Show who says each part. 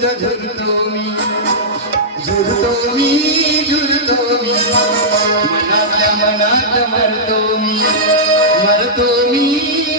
Speaker 1: सुद्धा झुरतो मी झुरतो मी झुरतो मी मनातल्या मनात मरतो मी मरतो मी